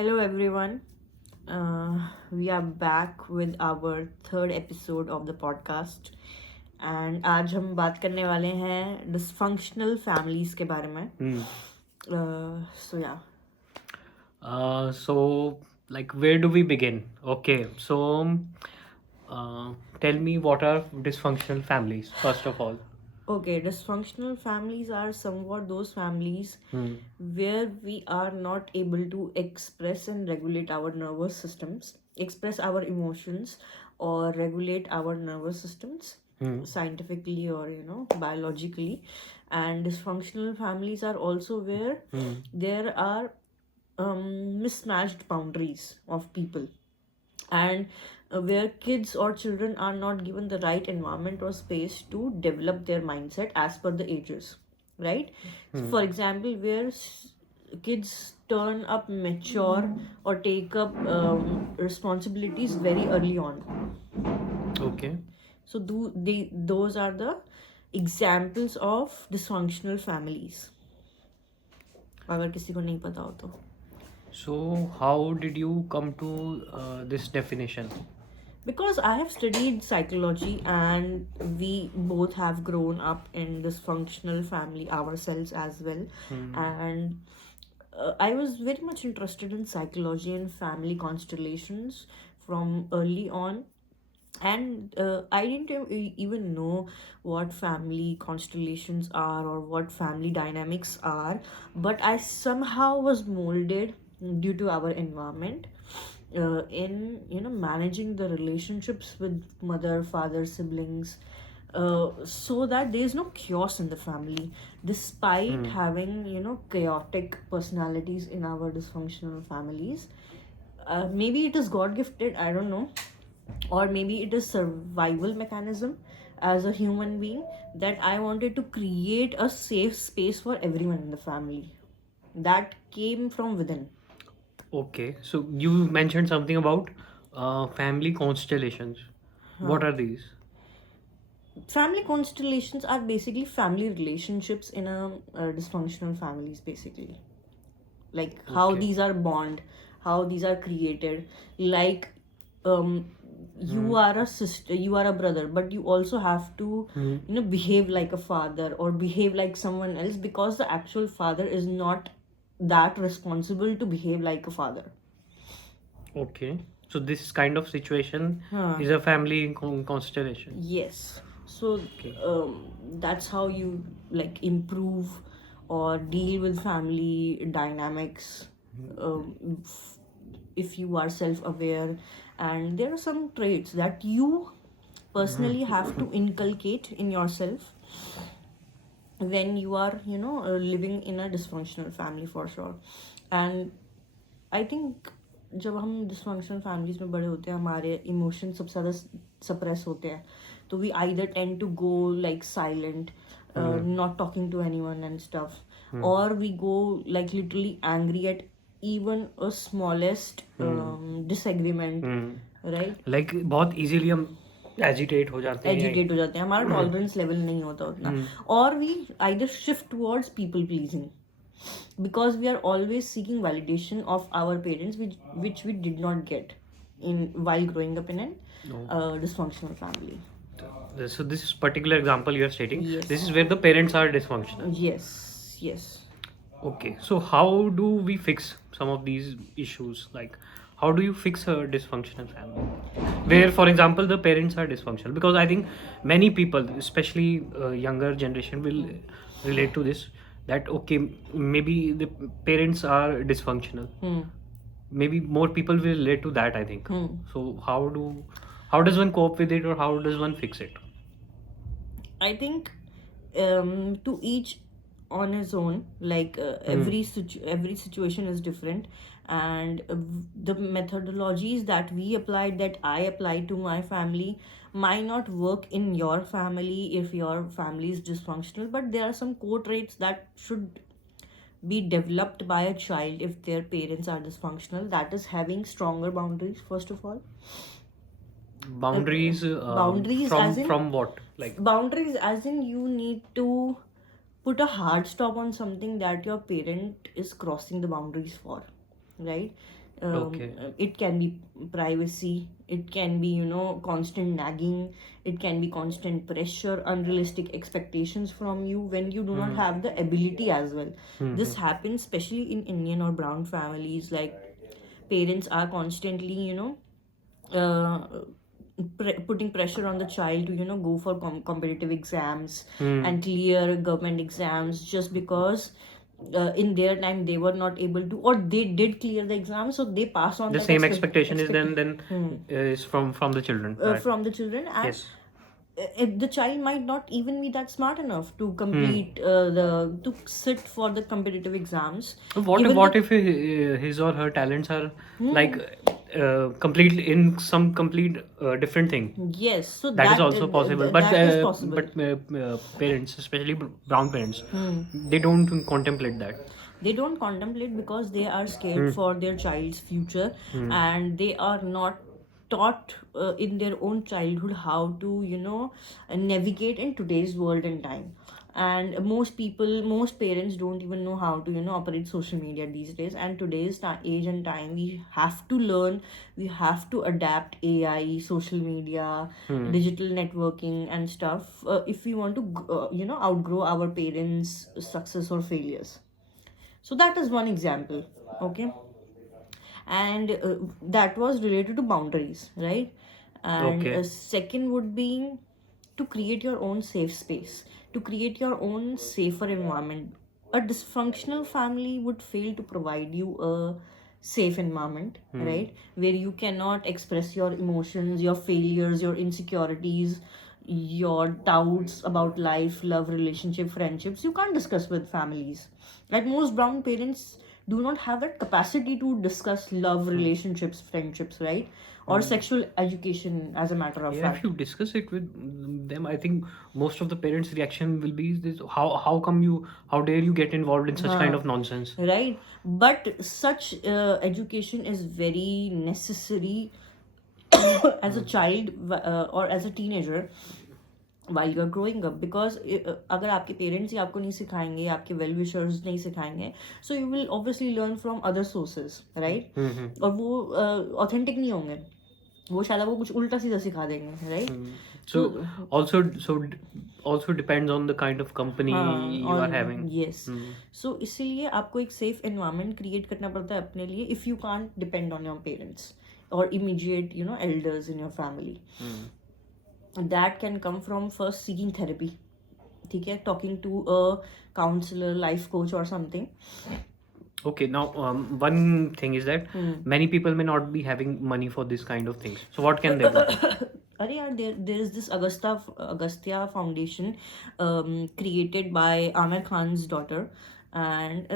Hello everyone. We are back with our third episode of the podcast and आज हम बात करने वाले हैं dysfunctional families के बारे में. So yeah. So, where do we begin? Okay, so tell me what are dysfunctional families, first of all. Okay, dysfunctional families are somewhat those families where we are not able to express and regulate our nervous systems, express our emotions, or regulate our nervous systems scientifically or biologically. And dysfunctional families are also where there are mismatched boundaries of people and where kids or children are not given the right environment or space to develop their mindset as per the ages, right? So for example, where kids turn up mature or take up responsibilities very early on. Okay. So those are the examples of dysfunctional families, अगर किसी को नहीं पता हो तो. So, how did you come to this definition? Because I have studied psychology and we both have grown up in this functional family ourselves as well. And I was very much interested in psychology and family constellations from early on. And I didn't even know what family constellations are or what family dynamics are, but I somehow was molded due to our environment in managing the relationships with mother, father, siblings, so that there is no chaos in the family despite having chaotic personalities in our dysfunctional families. Maybe it is god gifted, I don't know, or maybe it is survival mechanism as a human being that I wanted to create a safe space for everyone in the family. That came from within. Okay, so you mentioned something about family constellations. What are these? Family constellations are basically family relationships in a dysfunctional families, basically, like how Okay. these are bond, how these are created. Like you are a sister, you are a brother, but you also have to behave like a father or behave like someone else because the actual father is not that responsible to behave like a father. Okay. So this kind of situation Huh. is a family constellation. Yes. So Okay. that's how you like improve or deal with family dynamics. If you are self-aware, and there are some traits that you personally have to inculcate in yourself when you are living in a dysfunctional family, for sure. And I think जब हम dysfunctional families में बड़े होते हैं हमारे emotion सबसे ज़्यादा suppress होते हैं, तो we either tend to go like silent, not talking to anyone and stuff, or we go like literally angry at even a smallest disagreement, right? Like बहुत easily हम agitate हो जाते हैं. एजिटेट हो जाते हैं, हमारा टॉलरेंस लेवल नहीं होता उतना, और we either shift towards people pleasing because we are always seeking validation of our parents, which we did not get in while growing up in a dysfunctional family. So this particular example you are stating, Yes. this is where the parents are dysfunctional. Yes, yes. Okay, so how do we fix some of these issues? Like, how do you fix a dysfunctional family? Where, for example, the parents are dysfunctional? Because I think many people, especially younger generation, will relate to this. That okay, maybe the parents are dysfunctional. Maybe more people will relate to that, I think. So how does one cope with it, or how does one fix it? I think to each on his own, like every situation is different, and the methodologies that we applied, that I applied to my family, might not work in your family if your family is dysfunctional, but there are some core traits that should be developed by a child if their parents are dysfunctional. That is having stronger boundaries, first of all. Boundaries, Boundaries as in from what? Like, boundaries as in you need to put a hard stop on something that your parent is crossing the boundaries for, right? Okay. It can be privacy, it can be, you know, constant nagging, it can be constant pressure, unrealistic expectations from you when you do not have the ability as well. This happens especially in Indian or brown families. Like, parents are constantly, you know, putting pressure on the child to, you know, go for competitive exams and clear government exams, just because in their time they were not able to, or they did clear the exam, so they pass on The that same expectation is expectation then is from the children, right? from the children. And Yes. the child might not even be that smart enough to complete to sit for the competitive exams. What Given what the if his or her talents are like completely in some complete different thing? yes, so That is also possible, but that is possible. parents, especially brown parents, they don't contemplate that. They don't contemplate because they are scared for their child's future, and they are not taught in their own childhood how to, you know, navigate in today's world and time. And most parents don't even know how to, you know, operate social media these days. And today's age and time, we have to learn, we have to adapt AI, social media, digital networking and stuff, if we want to you know, outgrow our parents' success or failures. So that is one example. Okay. And that was related to boundaries, right? And Okay. second would be to create your own safe space, to create your own safer environment. A dysfunctional family would fail to provide you a safe environment, right, where you cannot express your emotions, your failures, your insecurities, your doubts about life, love, relationship, friendships. You can't discuss with families. Like, most brown parents do not have that capacity to discuss love, relationships, friendships, right? Or sexual education, as a matter of Yeah, if fact. you discuss it with them, I think most of the parents' reaction will be this: how come you, how dare you get involved in such kind of nonsense? Right? But such education is very necessary as a child, or as a teenager, while you're growing up. Because अगर आपके parents ही आपको नहीं सिखाएंगे, आपके well wishers नहीं सिखाएंगे, so you will obviously learn from other sources, right? और वो ऑथेंटिक नहीं होंगे, वो शायद आपको कुछ उल्टा सीधा सिखा देंगे, right? So also depends on the kind of company you are having. Yes. So इसीलिए आपको एक safe environment create करना पड़ता है अपने लिए, if you can't depend on your parents or immediate, you know, elders in your family. That can come from first seeking therapy, ठीक है, talking to a counselor, life coach or something. Okay, now one thing is that many people may not be having money for this kind of things. So what can they do? अरे यार, there is this Agastya Foundation, created by Amir Khan's daughter, and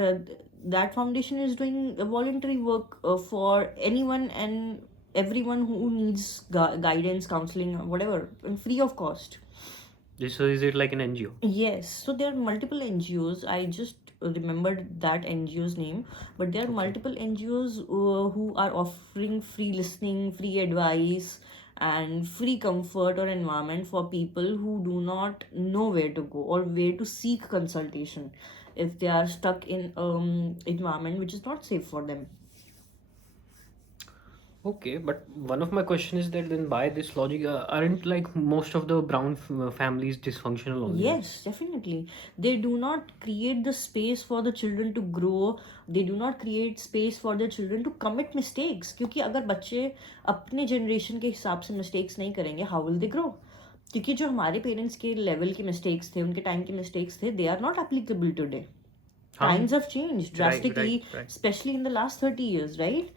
that foundation is doing voluntary work for anyone and everyone who needs guidance, counseling, whatever, and free of cost. So is it like an NGO? Yes, so there are multiple NGOs. I just remembered that NGO's name, but there are multiple NGOs who are offering free listening, free advice, and free comfort or environment for people who do not know where to go or where to seek consultation if they are stuck in environment which is not safe for them. Okay, but one of my question is that then by this logic, aren't like most of the brown families dysfunctional only? Yes, definitely. They do not create the space for the children to grow. They do not create space for the children to commit mistakes. क्योंकि अगर बच्चे अपने generation के हिसाब से mistakes नहीं करेंगे, how will they grow? क्योंकि जो हमारे पेरेंट्स के लेवल के मिस्टेक्स थे, उनके टाइम के मिस्टेक्स थे, they are not applicable today. Times have changed drastically, right. especially in the last 30 years, right?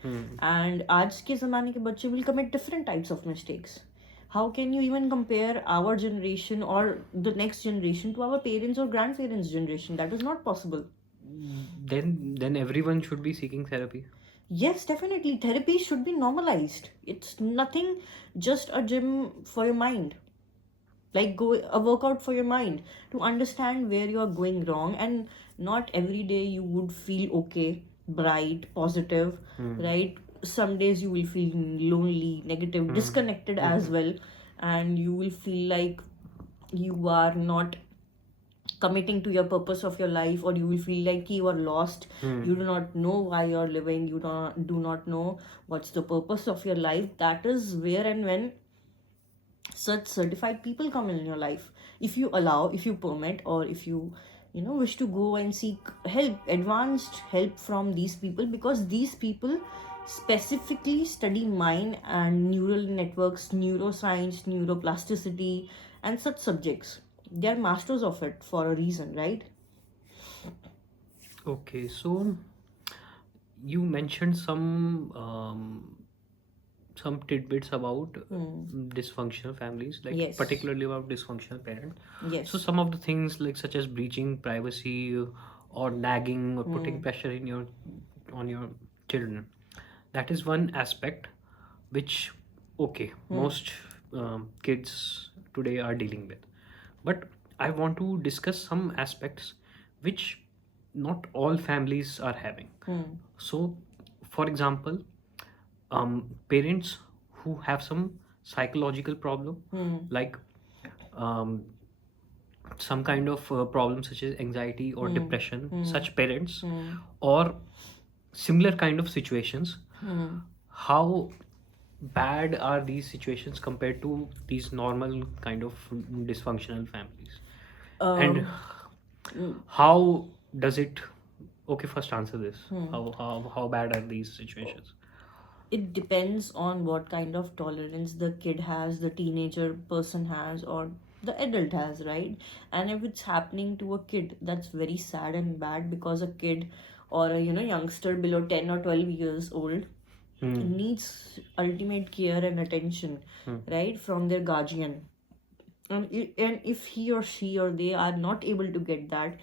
And आज के ज़माने के बच्चे will commit different types of mistakes. How can you even compare our generation or the next generation to our parents or grandparents' generation? That is not possible. Then everyone should be seeking therapy. Yes, definitely. Therapy should be normalized. It's nothing, just a gym for your mind. Like, go a workout for your mind to understand where you are going wrong. And not every day you would feel okay, bright, positive, right? Some days you will feel lonely, negative, disconnected as well, and you will feel like you are not committing to your purpose of your life, or you will feel like you are lost. You do not know why you're living, you do not know what's the purpose of your life. That is where and when such certified people come in your life. If you allow, if you permit, or if you wish to go and seek help, advanced help from these people, because these people specifically study mind and neural networks, neuroscience, neuroplasticity, and such subjects. They are masters of it for a reason, right? Okay, so you mentioned some tidbits about dysfunctional families, like Yes. particularly about dysfunctional parents. Yes. So some of the things like such as breaching privacy or nagging or putting pressure on your children. That is one aspect which, okay, most kids today are dealing with. But I want to discuss some aspects which not all families are having. So, for example, parents who have some psychological problem, like um, some kind of problem such as anxiety or depression, such parents, or similar kind of situations, how bad are these situations compared to these normal kind of dysfunctional families? And how does it, okay, first answer this. How bad are these situations? It depends on what kind of tolerance the kid has, the teenager person has, or the adult has, right? And if it's happening to a kid, that's very sad and bad, because a kid or a youngster below 10 or 12 years old needs ultimate care and attention, right, from their guardian. And if he or she or they are not able to get that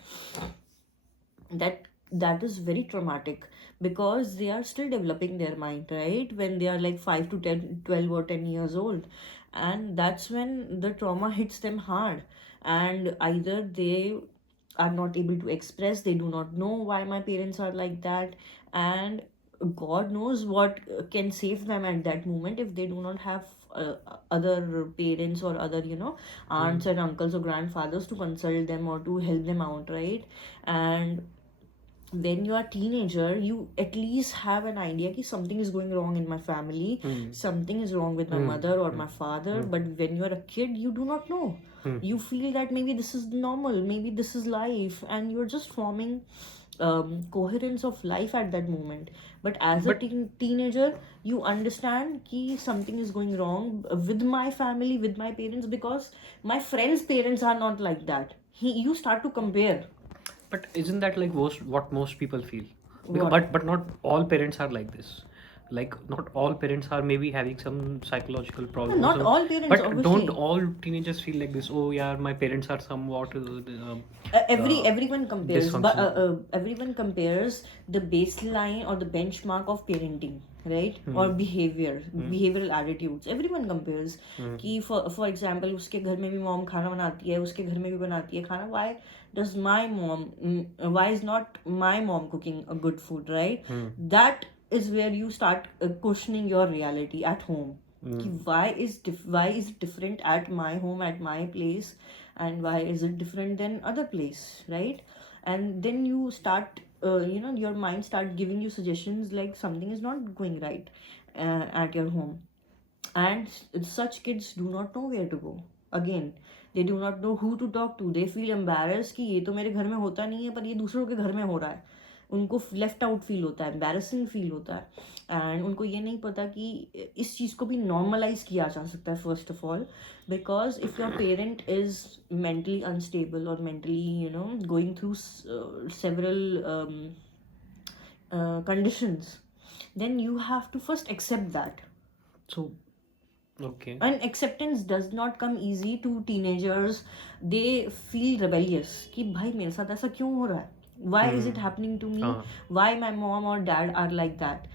is very traumatic, because they are still developing their mind, right, when they are like 5 to 10, 12 or 10 years old. And that's when the trauma hits them hard, and either they are not able to express, they do not know why my parents are like that, and god knows what can save them at that moment, if they do not have other parents or other aunts and uncles or grandfathers to consult them or to help them out, right? And when you are a teenager, you at least have an idea that something is going wrong in my family, something is wrong with my mother or my father. But when you are a kid, you do not know. You feel that maybe this is normal, maybe this is life, and you're just forming coherence of life at that moment. But as a teenager, you understand that something is going wrong with my family, with my parents, because my friends' parents are not like that. You start to compare. But isn't that like what most people feel? What? But not all parents are like this. Like not all parents are maybe having some psychological problems. Not all parents, but obviously. don't all teenagers feel like this? Oh yeah, my parents are somewhat Everyone compares, but dysfunctional. everyone compares the baseline or the benchmark of parenting, right? Or behavioral attitudes. Everyone compares कि for example उसके घर में भी mom खाना बनाती है, उसके घर में भी बनाती है खाना. Why is not my mom cooking a good food, right? That is where you start questioning your reality at home. कि why is it different at my home, at my place, and why is it different than other place, right? And then you start your mind start giving you suggestions like something is not going right at your home. And such kids do not know where to go. Again, they do not know who to talk to. They feel embarrassed कि ये तो मेरे घर में होता नहीं है, पर ये दूसरों के घर में हो रहा है. उनको लेफ्ट आउट फील होता है, एम्बैरसिंग फील होता है. एंड उनको ये नहीं पता कि इस चीज़ को भी नॉर्मलाइज किया जा सकता है, first of all. Because if your parent is mentally unstable और mentally going through several conditions, then you have to first accept that. So okay. And acceptance does not come easy to teenagers. They feel rebellious कि भाई मेरे साथ ऐसा क्यों हो रहा है? Why is it happening to me? Why my mom or dad are like that?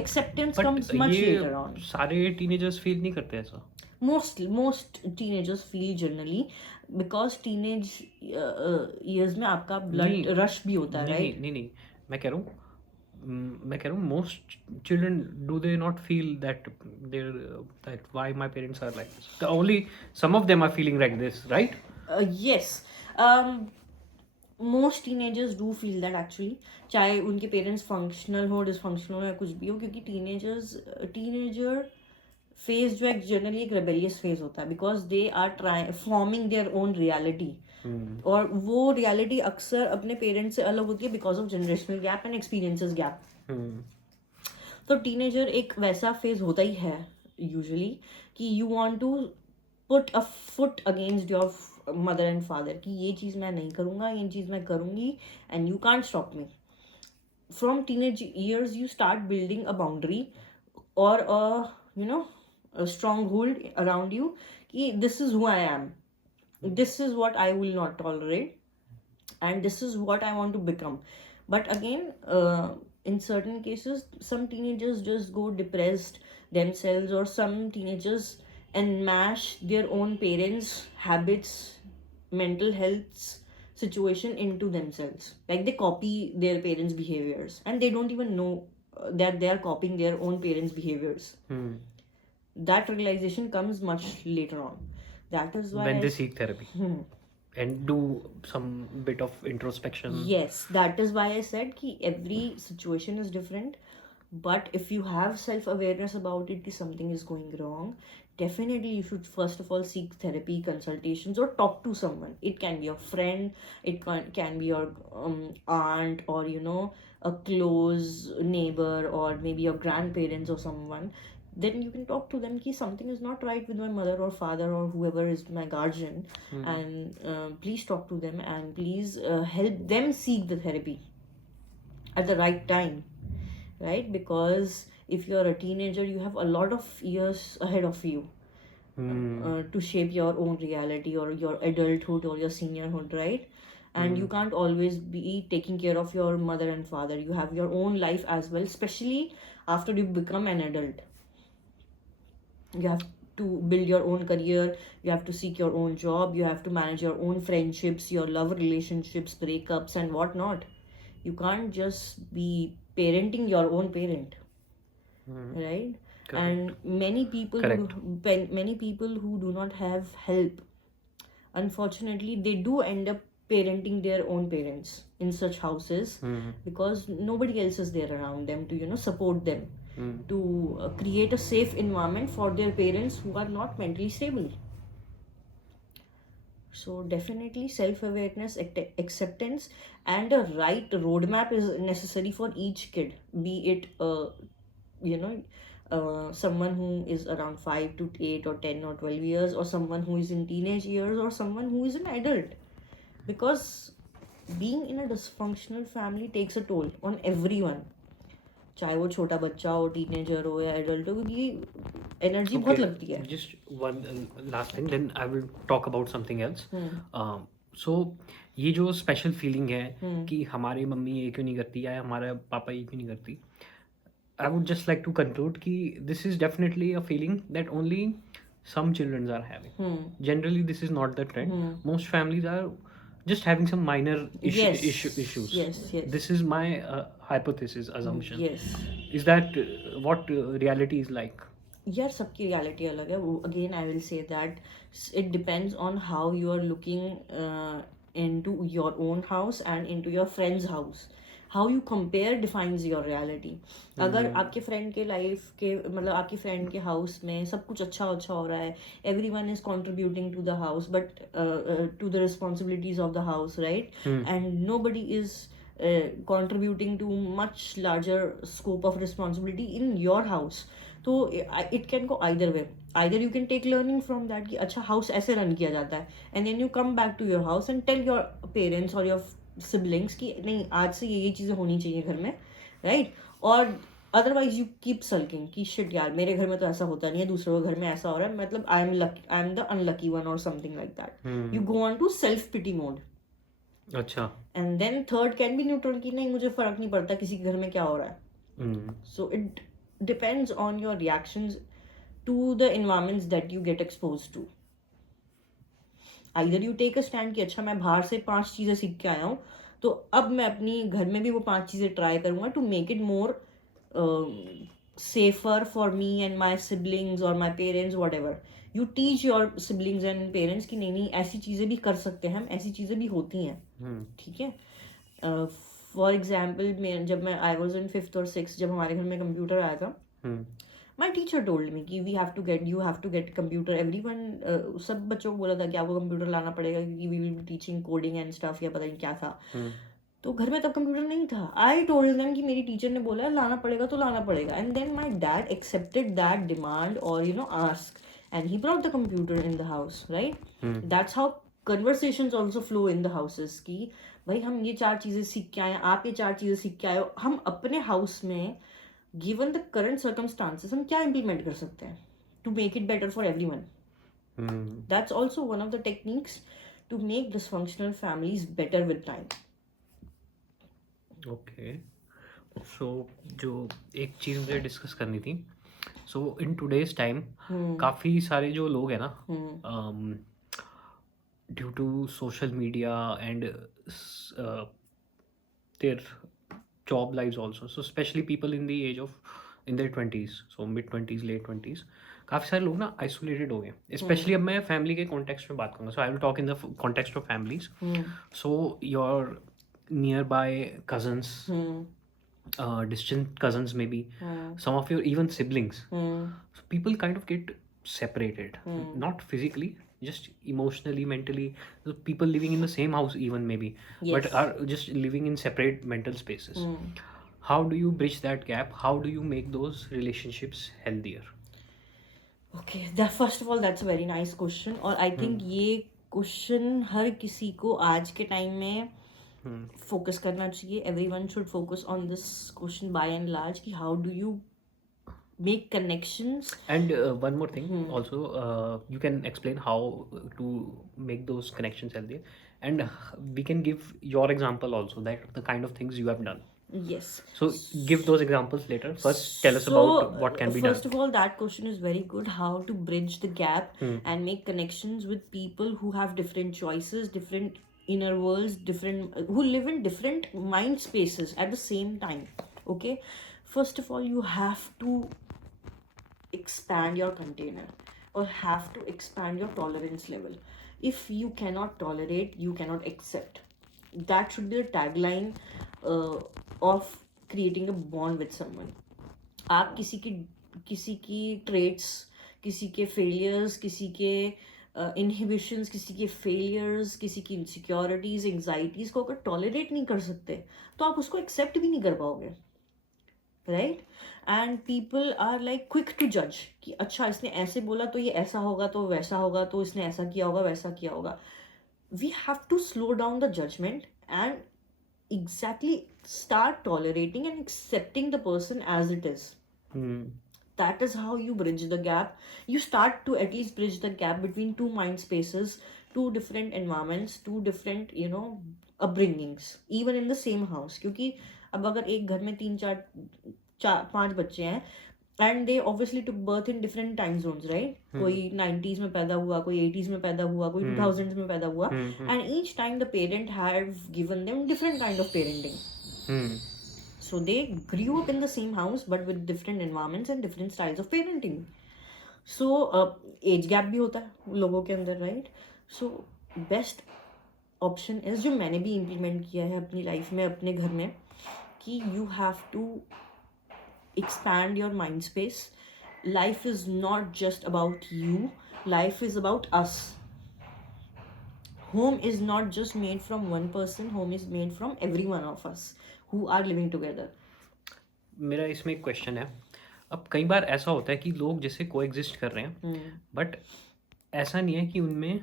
Acceptance comes much later on. सारे teenagers feel नहीं करते ऐसा. Most teenagers feel generally, because teenage years में आपका blood rush भी होता है, right? नहीं मैं कह रहा हूँ most children, do they not feel that that why my parents are like this? Only some of them are feeling like this, right? Yes. most teenagers do feel that actually, चाहे उनके parents functional हो, dysfunctional हो या कुछ भी हो, क्योंकि teenager phase जो है जनरली एक रेबेलियस फेज होता है, because they are try forming their own reality, और वो रियलिटी अक्सर अपने पेरेंट्स से अलग होती है because of generational gap and experiences gap. तो टीनेजर एक वैसा फेज होता ही है यूजुअली कि you want to put a foot against your mother and father कि ये चीज़ मैं नहीं करूँगा, ये चीज़ मैं करूँगी, and you can't stop me. From teenage years you start building a boundary और you know a stronghold around you कि this is who I am, this is what I will not tolerate, and this is what I want to become. But again, in certain cases some teenagers just go depressed themselves, or some teenagers enmash their own parents' habits, mental health situation into themselves, like they copy their parents' behaviors and they don't even know that they are copying their own parents' behaviors. That realization comes much later on. That is why when they seek therapy and do some bit of introspection. Yes, that is why I said ki every situation is different, but if you have self awareness about it, that something is going wrong, definitely you should first of all seek therapy consultations or talk to someone. It can be a friend, it can be your aunt, or a close neighbor, or maybe your grandparents or someone. Then you can talk to them ki something is not right with my mother or father or whoever is my guardian, and please talk to them and please help them seek the therapy at the right time, right? Because if you're a teenager, you have a lot of years ahead of you to shape your own reality or your adulthood or your seniorhood, right? And you can't always be taking care of your mother and father. You have your own life as well, especially after you become an adult. You have to build your own career, you have to seek your own job, you have to manage your own friendships, your love relationships, breakups and whatnot. You can't just be parenting your own parent, right? Correct. And many people who do not have help, unfortunately they do end up parenting their own parents in such houses, because nobody else is there around them to support them, to create a safe environment for their parents who are not mentally stable. So definitely self-awareness, acceptance and a right roadmap is necessary for each kid, be it someone who is around 5 to 8 or 10 or 12 years, or someone who is in teenage years, or someone who is an adult, because being in a dysfunctional family takes a toll on everyone, चाहे वो छोटा बच्चा हो, teenager हो या adult हो, क्योंकि energy बहुत लगती है. Just one last thing, then I will talk about something else. So ये जो स्पेशल फीलिंग है कि हमारी मम्मी ये क्यों नहीं करती या हमारा पापा ये क्यों नहीं करती, I would just like to conclude कि this is definitely a feeling that only some children are having. Generally this is not the trend. Most families are just having some minor issues. Yes. This is my hypothesis, assumption. Yes. Is that what reality is like? यार सबकी reality अलग है. Again I will say that it depends on how you are looking into your own house and into your friend's house. How you compare defines your reality. अगर आपके friend के life के मतलब आपकी फ्रेंड के house में सब कुछ अच्छा हो रहा है, everyone is contributing to the house, but to the responsibilities of the house, right? And nobody is contributing to much larger scope of responsibility in your house. तो it can go either way. Either you can take learning from that कि अच्छा house ऐसे run किया जाता है, and then you come back to your house and tell your parents or your siblings कि नहीं आज से ये चीज़ें होनी चाहिए घर में, right? और अदरवाइज यू कीप सल्किंग कि शिट यार मेरे घर में तो ऐसा होता नहीं है, दूसरों के घर में ऐसा हो रहा है, मतलब I am the unlucky one और something like that. You go on to self pity mode. अच्छा. And then third can be neutral कि नहीं मुझे फर्क नहीं पड़ता किसी के घर में क्या हो रहा है. So it depends on your reactions to the environments that you get exposed to. Either you take a stand कि अच्छा मैं बाहर से 5 चीज़ें सीख के आया हूँ, तो अब मैं अपनी घर में भी वो 5 चीज़ें ट्राई करूँगा to make it more safer for me and my siblings or my parents, whatever. You teach your siblings and parents कि नहीं नहीं ऐसी चीज़ें भी कर सकते हैं हम, ऐसी चीज़ें भी होती हैं, ठीक है. फॉर एग्जाम्पल जब मैं आई वॉज इन 5th और 6th, जब हमारे घर में कंप्यूटर आया था, माई टीचर टोल्ड मी कि you have to get computer. Everyone, सब बच्चों को बोला था कि आपको कंप्यूटर लाना पड़ेगा क्योंकि we will be teaching coding and stuff या पता नहीं क्या था. तो घर में तब कंप्यूटर नहीं था. आई टोल्ड देम कि मेरी टीचर ने बोला है लाना पड़ेगा तो लाना पड़ेगा. And then my dad accepted that demand और ask and he brought the computer in the house, right. That's how conversations also flow in the houses कि भाई हम ये 4 चीज़ें सीख के आए, आप ये 4 चीज़ें सीख के आए हो. हम अपने हाउस में गिवन द करंट सर्कमस्टांसेस हम क्या इम्प्लीमेंट कर सकते हैं to make it better for everyone. That's also one of the techniques to make dysfunctional families better with time. Okay, so जो एक चीज़ मुझे डिस्कस करनी थी, सो इन टुडेज टाइम काफ़ी सारे जो लोग हैं ना, due to social media and their job lives also, so especially people in the age of in their 20s, so mid 20s late 20s, काफ़ी सारे लोग ना आइसोलेटेड हो गए. स्पेशली अब मैं फैमिली के कॉन्टेक्स्ट में बात करूँगा, so I will talk in the context of families. So your nearby cousins, distant cousins maybe, some of your even siblings, so people kind of get separated, not physically, just emotionally, mentally. The people living in the same house even maybe, but Yes. are just living in separate mental spaces. How do you bridge that gap? How do you make those relationships healthier? Okay, that first of all that's a very nice question. और I think ये question हर किसी को आज के time में focus करना चाहिए. Everyone should focus on this question by and large कि how do you make connections. And one more thing also, you can explain how to make those connections healthier, and we can give your example also, that the kind of things you have done. Yes. So give those examples later. First tell us about what can be First done. of all, that question is very good. How to bridge the gap and make connections with people who have different choices, different inner worlds, different who live in different mind spaces at the same time. Okay, first of all, you have to expand your container or have to expand your tolerance level. If you cannot tolerate, you cannot accept. That should be the tagline of creating a bond with someone. आप किसी की traits, किसी के failures, किसी के inhibitions, किसी के failures, किसी की insecurities, anxieties को अगर tolerate नहीं कर सकते तो आप उसको accept भी नहीं कर पाओगे, right? And people are like quick to judge कि अच्छा इसने ऐसे बोला तो ये ऐसा होगा तो वैसा होगा तो इसने ऐसा किया होगा वैसा किया होगा. We have to slow down the judgment and exactly start tolerating and accepting the person as it is. That is how you bridge the gap. You start to at least bridge the gap between two mind spaces, two different environments, two different upbringings, even in the same house. क्योंकि अब अगर एक घर में 3-4-5 बच्चे हैं and they obviously took birth in different time zones, right? कोई 90s में पैदा हुआ, कोई 80s में पैदा हुआ, कोई 2000s में पैदा हुआ, and each time the parent have given them different kind of parenting. So they grew up in the same house but with different environments and different styles of parenting. So age gap भी होता है लोगों के अंदर, right? So best option is जो मैंने भी implement किया है अपनी life में अपने घर में कि you have to expand your mind space. Life is not just about you. Life is about us. Home is not just made from one person. Home is made from every one of us who are living together. मेरा इसमें एक question है. अब कई बार ऐसा होता है कि लोग जैसे कोएग्जिस्ट कर रहे हैं, बट ऐसा नहीं है कि उनमें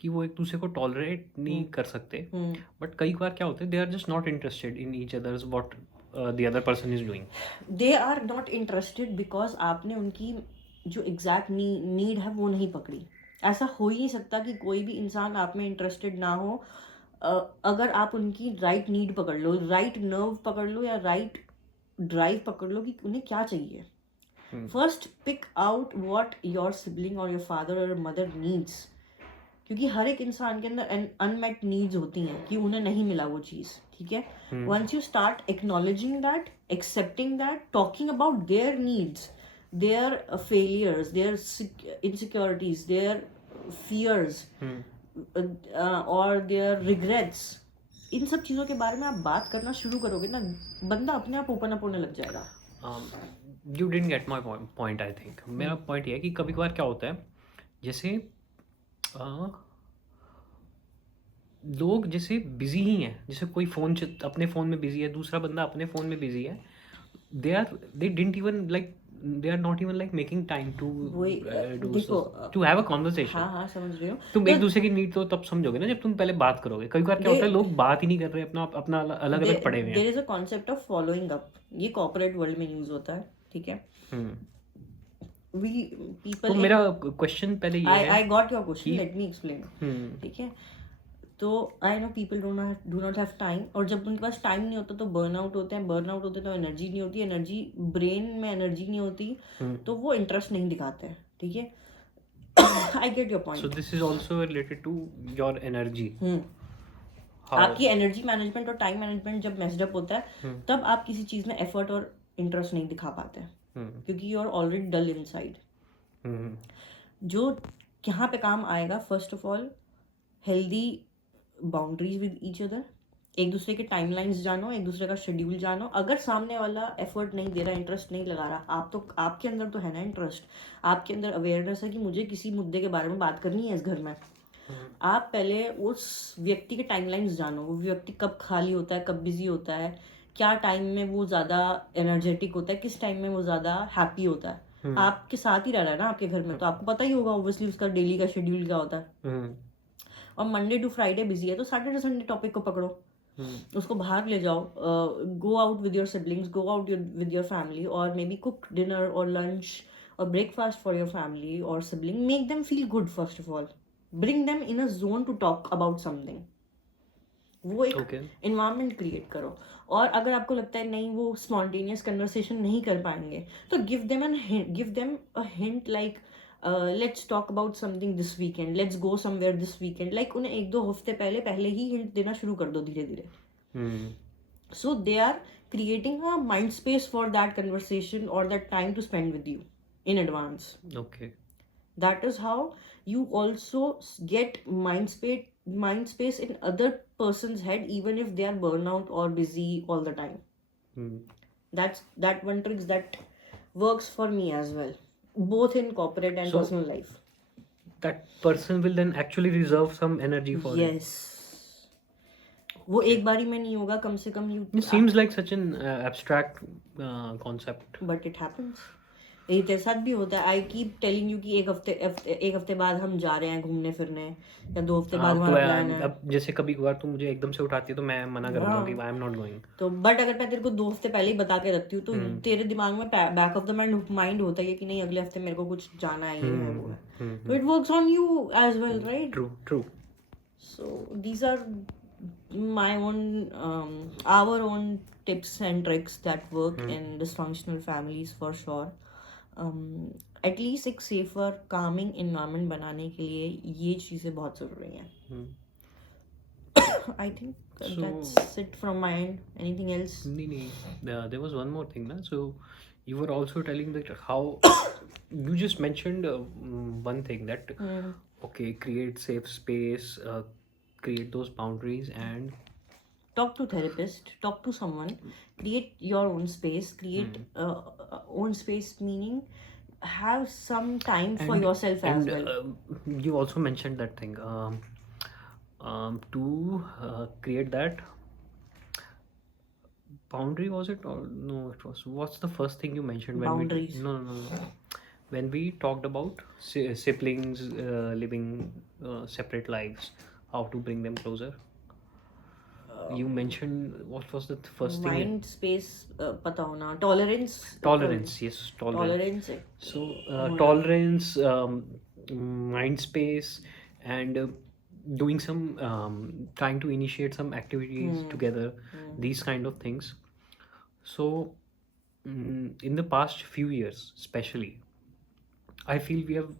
कि वो एक दूसरे को टॉलरेट नहीं कर सकते, बट कई बार क्या होता है, they are just not interested in each others what the other person is doing. They are not interested because आपने उनकी जो एग्जैक्ट नीड है वो नहीं पकड़ी. ऐसा हो ही नहीं सकता कि कोई भी इंसान आप में इंटरेस्टेड ना हो अगर आप उनकी राइट नीड पकड़ लो, राइट नर्व पकड़ लो या राइट ड्राइव पकड़ लो कि उन्हें क्या चाहिए. First pick out what your sibling और योर फादर और मदर नीड्स. क्योंकि हर एक इंसान के अंदर अनमेट नीड्स होती हैं कि उन्हें नहीं मिला वो चीज़, ठीक है. Once you start acknowledging that, accepting that, talking about their needs, their failures, their insecurities, their fears और देयर रिग्रेट्स, इन सब चीज़ों के बारे में आप बात करना शुरू करोगे ना, बंदा अपने आप ओपन अप होने लग जाएगा. You didn't get my point. I think मेरा पॉइंट ये है कि कभी कभार क्या होता है, जैसे लोग जैसे बिजी ही हैं, जैसे कोई अपने फ़ोन में बिजी है, दूसरा बंदा अपने फ़ोन में बिजी है, they didn't even like, they are not even like making time to वही देखो, to have a conversation. हाँ समझ रही हूँ. तुम एक दूसरे की नीड तो तब समझोगे ना जब तुम पहले बात करोगे. कई बार क्या होता है, लोग बात ही नहीं कर रहे, अपना अपना अलग अलग पड़े हुए हैं. There is a concept of following up, ये कॉर्पोरेट वर्ल्ड में यूज होता है, ठीक है. वी पीपल, तो मेरा क्वेश्चन पहले ये है, I got your question, let me explain, ठीक है. तो I know people do not have time, और जब उनके पास टाइम नहीं होता तो बर्नआउट होते हैं, बर्नआउट होते तो एनर्जी नहीं होती, एनर्जी ब्रेन में एनर्जी नहीं होती, तो वो इंटरेस्ट नहीं दिखाते हैं, ठीक है. I get your point. So this is also related to your energy. आपकी एनर्जी मैनेजमेंट और टाइम मैनेजमेंट जब मेस्ड अप होता है, तब आप किसी चीज में एफर्ट और इंटरेस्ट नहीं दिखा पाते हैं, क्योंकि you are already dull inside. जो यहाँ पे काम आएगा, first of all healthy boundaries with each other, एक दूसरे के टाइमलाइंस जानो, एक दूसरे का शेड्यूल जानो. अगर सामने वाला एफर्ट नहीं दे रहा, इंटरेस्ट नहीं लगा रहा, आपके अंदर तो है ना इंटरेस्ट, आपके अंदर अवेयरनेस है कि मुझे किसी मुद्दे के बारे में बात करनी है इस घर में, आप पहले उस व्यक्ति के टाइमलाइंस जानो. वो व्यक्ति कब खाली होता है, कब बिजी होता है, क्या टाइम में वो ज़्यादा एनर्जेटिक होता है, किस टाइम में वो ज़्यादा हैप्पी होता है. आपके साथ ही रह रहा है ना आपके घर में, तो आपको पता ही होगा ऑब्वियसली उसका डेली का शेड्यूल क्या होता है. और मंडे टू फ्राइडे बिजी है, तो सैटरडे संडे टॉपिक को पकड़ो, उसको बाहर ले जाओ, go out with your siblings, go out with your family, और मे बी कुक डिनर और लंच और ब्रेकफास्ट फॉर योर फैमिली और sibling. Make them feel good first of all, bring them in a zone to talk about something. वो एक environment create करो. और अगर आपको लगता है नहीं वो स्पॉन्टेनियस कन्वर्सेशन नहीं कर पाएंगे, तो give them a hint like let's talk about something this weekend, let's go somewhere this weekend. Like उन्हें 1-2 हफ्ते पहले ही हिंट देना शुरू कर दो धीरे धीरे. So they are creating a mind space for that conversation और that time to spend with you in advance. Okay. That is how you also get mind space in other person's head, even if they are burnout or busy all the time. That one trick that works for me as well, both in corporate and personal life. That person will then actually reserve some energy for it. Yes. वो एक बारी में नहीं होगा, कम से कम It seems like such an abstract concept. But it happens. ये तेरे साथ भी होता है. आई कीप टेलिंग यू कि एक हफ्ते बाद हम जा रहे हैं घूमने फिरने, या 2 हफ्ते बाद हमारा प्लान है. अब जैसे कभी कभार तू मुझे एकदम से उठाती है तो मैं मना कर दूंगा कि आई एम नॉट गोइंग. तो बट अगर मैं तेरे को 2 हफ्ते पहले ही बता के रखती हूँ, तो तेरे दिमाग में बैक ऑफ द माइंड होता है कि नहीं अगले हफ्ते मेरे को कुछ जाना है, ये है वो है. तो it works on you as well, right? True. So these are my own our own tips and tricks that work in dysfunctional families for sure. At least एक सेफर कामिंग इन्वायरमेंट बनाने के लिए ये चीज़ें बहुत ज़रूरी हैं. I think that's it from my end. Anything else? There was one more thing, na? So you were also telling that how you just mentioned one thing that okay, create safe space, create those boundaries, and talk to therapist, talk to someone, create your own space, create own space, meaning have some time for yourself as well. You also mentioned that thing to create that boundary, was it? Or no, it was, what's the first thing you mentioned when boundaries? No. When we talked about siblings living separate lives, how to bring them closer, you mentioned, what was the first thing? Mind space pata hona, tolerance. Yes, tolerance. So tolerance, mind space, and doing some trying to initiate some activities together, these kind of things. So in the past few years especially, I feel we have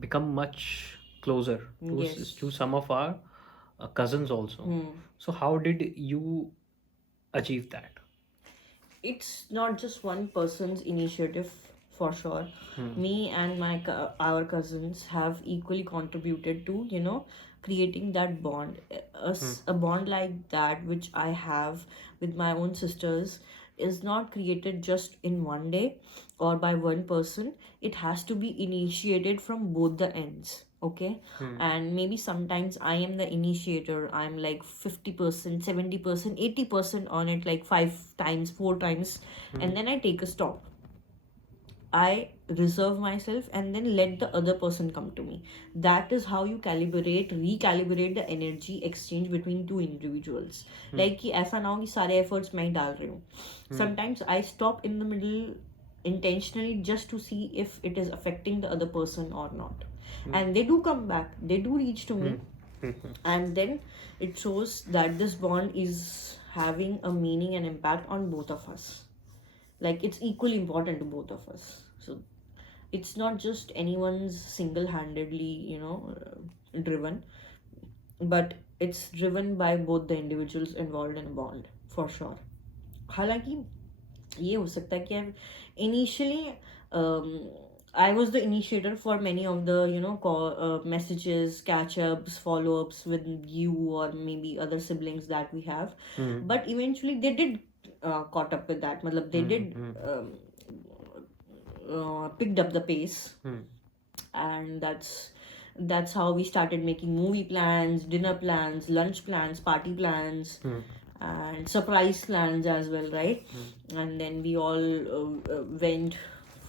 become much closer to Yes. to some of our cousins also. So how did you achieve that? It's not just one person's initiative, for sure. Me and our cousins have equally contributed to, creating that bond. A bond like that which I have with my own sisters is not created just in one day or by one person. It has to be initiated from both the ends. Okay. And maybe sometimes I am the initiator. I'm like 50%, 70%, 80% on it, like 5 times, 4 times, and then I take a stop. I reserve myself and then let the other person come to me. That is how you recalibrate the energy exchange between two individuals. Like कि ऐसा ना हो कि सारे efforts मैं ही डाल रही हूँ. Sometimes I stop in the middle intentionally just to see if it is affecting the other person or not. And they do come back. They do reach to me. And then it shows that this bond is having a meaning and impact on both of us. Like it's equally important to both of us. So it's not just anyone's single-handedly driven, but it's driven by both the individuals involved in a bond, for sure. हालांकि ये हो सकता है कि initially I was the initiator for many of the messages, catch-ups, follow-ups with you or maybe other siblings that we have. But eventually they did caught up with that. Matlab, they did picked up the pace. And that's how we started making movie plans, dinner plans, lunch plans, party plans, and surprise plans as well, right? And then we all went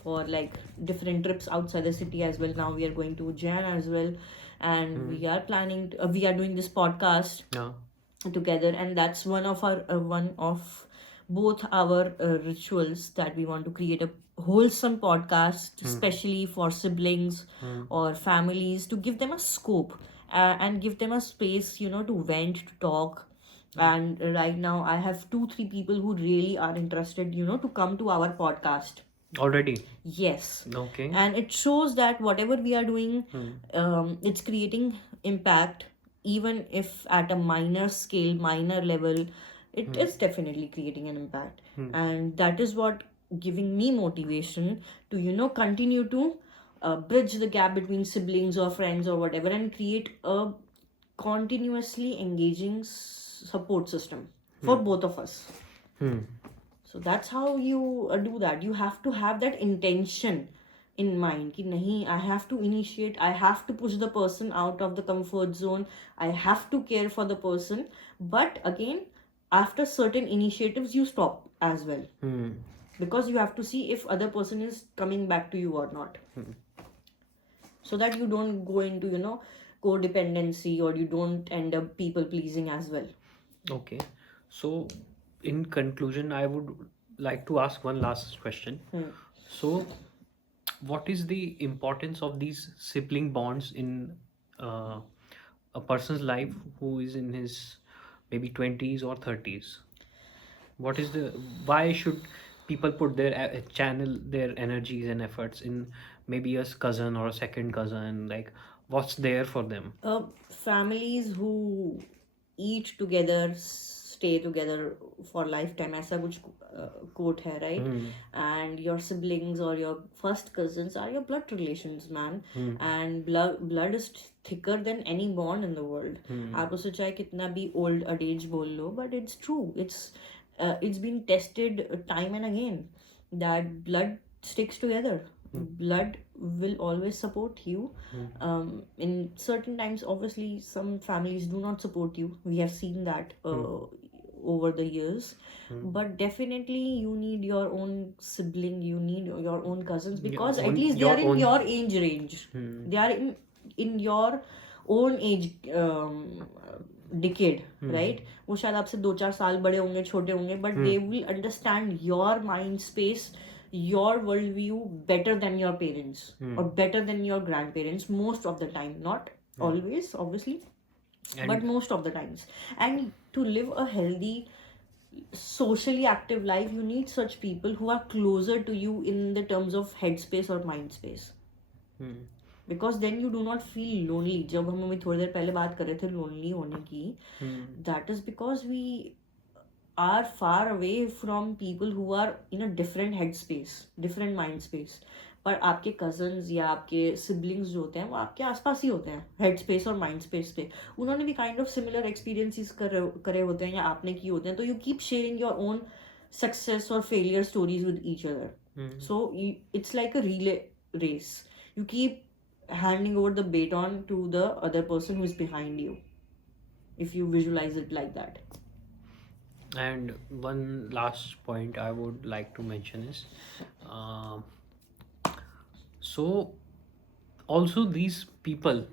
for like different trips outside the city as well. Now we are going to Ujjain as well, and we are planning we are doing this podcast together, and that's one of both our rituals, that we want to create a wholesome podcast, especially for siblings or families, to give them a scope and give them a space, to vent, to talk. And right now I have 2-3 people who really are interested, to come to our podcast already. Yes. Okay. And it shows that whatever we are doing, it's creating impact, even if at a minor scale, minor level, it is definitely creating an impact. And that is what giving me motivation to, continue to bridge the gap between siblings or friends or whatever, and create a continuously engaging support system for both of us. So that's how you do that. You have to have that intention in mind कि नहीं, I have to initiate, I have to push the person out of the comfort zone, I have to care for the person. But again, after certain initiatives, you stop as well, because you have to see if other person is coming back to you or not, so that you don't go into codependency, or you don't end up people pleasing as well. Okay. So, in conclusion, I would like to ask one last question. So, what is the importance of these sibling bonds in a person's life who is in his maybe 20s or 30s? What is why should people put their channel their energies and efforts in maybe a cousin or a second cousin? Like, what's there for them? Families who eat together stay together for lifetime, ऐसा कुछ quote है, right? And your siblings or your first cousins are your blood relations, man. And blood is thicker than any bond in the world. आप उसे चाहे कितना भी old adage बोल लो, but it's true. It's been tested time and again that blood sticks together. Blood will always support you. In certain times, obviously, some families do not support you. We have seen that over the years. But definitely, you need your own sibling, you need your own cousins, because at least they are in your age range. They are in your own age decade, right? वो शायद आपसे 2-4 साल बड़े होंगे, छोटे होंगे, but they will understand your mind space, your worldview better than your parents or better than your grandparents most of the time. Not always, obviously, but most of the times. And to live a healthy, socially active life, you need such people who are closer to you in the terms of headspace or mind space. because then you do not feel lonely. जब हम अभी थोड़ी देर पहले बात कर रहे थे lonely होने की, that is because we are far away from people who are in a different headspace, different mind space. पर आपके cousins या आपके siblings जो होते हैं वो आपके आसपास ही होते हैं head space और mind space पे. उन्होंने भी kind of similar experiences करे होते हैं या आपने किए होते हैं, तो you keep sharing your own success or failure stories with each other. So it's like a relay race. You keep handing over the baton to the other person who is behind you, if you visualize it like that. And one last point I would like to mention is, so also these people,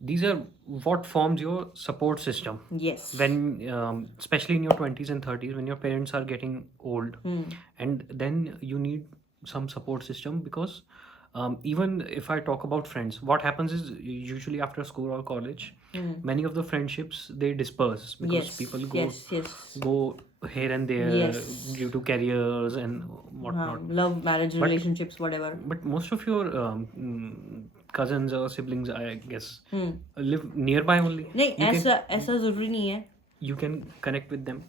these are what forms your support system Yes. when, especially in your 20s and 30s, when your parents are getting old, and then you need some support system, because even if I talk about friends, what happens is usually after school or college, many of the friendships they disperse because Yes. people go Yes. go here and there Yes. due to careers and whatnot. Love, marriage, But- relationships, whatever. But most of your cousins or siblings, I guess, live nearby only. नहीं, You can- ऐसा जरूरी नहीं है. you can connect with them.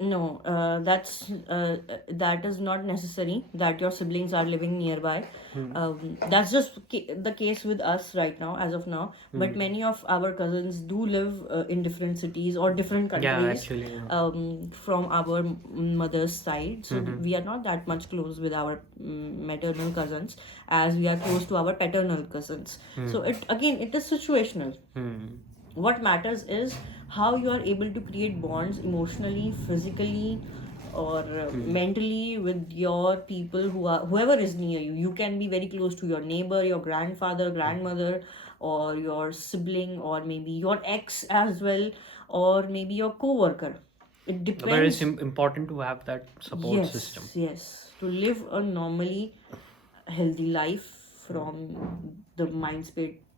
No, that is not necessary that your siblings are living nearby. That's just the case with us right now, as of now. But many of our cousins do live in different cities or different Yeah, countries. actually. Yeah. From our mother's side, so we are not that much close with our maternal cousins as we are close to our paternal cousins. So it is situational. What matters is how you are able to create bonds emotionally, physically, or mentally with your people whoever is near you. You can be very close to your neighbor, your grandfather, grandmother, or your sibling, or maybe your ex as well, or maybe your co-worker. It depends. But it's important to have that support system. Yes, to live a normally healthy life from the mind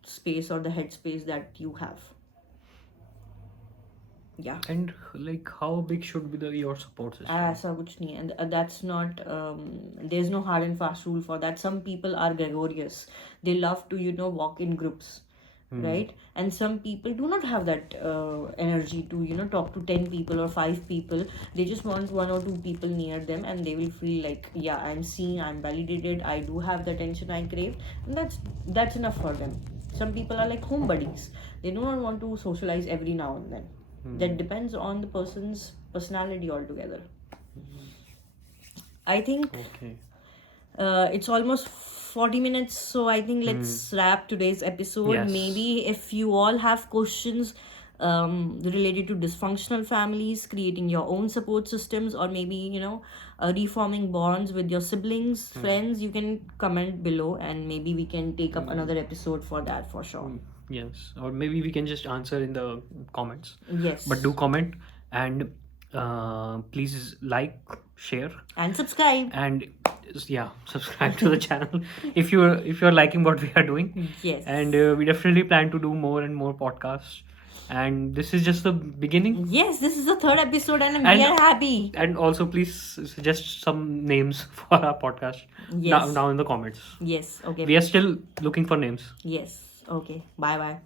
space or the head space that you have. Yeah. And like, how big should be your support system? ऐसा कुछ नहीं है, and that's not there's no hard and fast rule for that. Some people are gregarious, they love to walk in groups, right? And some people do not have that energy to talk to 10 people or 5 people. They just want 1 or 2 people near them, and they will feel like, yeah, I'm seen, I'm validated, I do have the attention I crave, and that's enough for them. Some people are like home buddies, they do not want to socialize every now and then. That depends on the person's personality altogether. I think Okay. it's almost 40 minutes, so I think let's wrap today's episode. Yes. Maybe if you all have questions related to dysfunctional families, creating your own support systems, or maybe reforming bonds with your siblings, friends, you can comment below, and maybe we can take up another episode for that, for sure. Yes, or maybe we can just answer in the comments. Yes. But do comment, and please like, share, And subscribe. and subscribe to the channel if you're liking what we are doing. Yes. And we definitely plan to do more and more podcasts, and this is just the beginning. Yes, this is the 3rd episode, and we And- are happy. And also please suggest some names for our podcast. Yes. Now in the comments. Yes. Okay. We are still looking for names. Yes. Okay. Bye.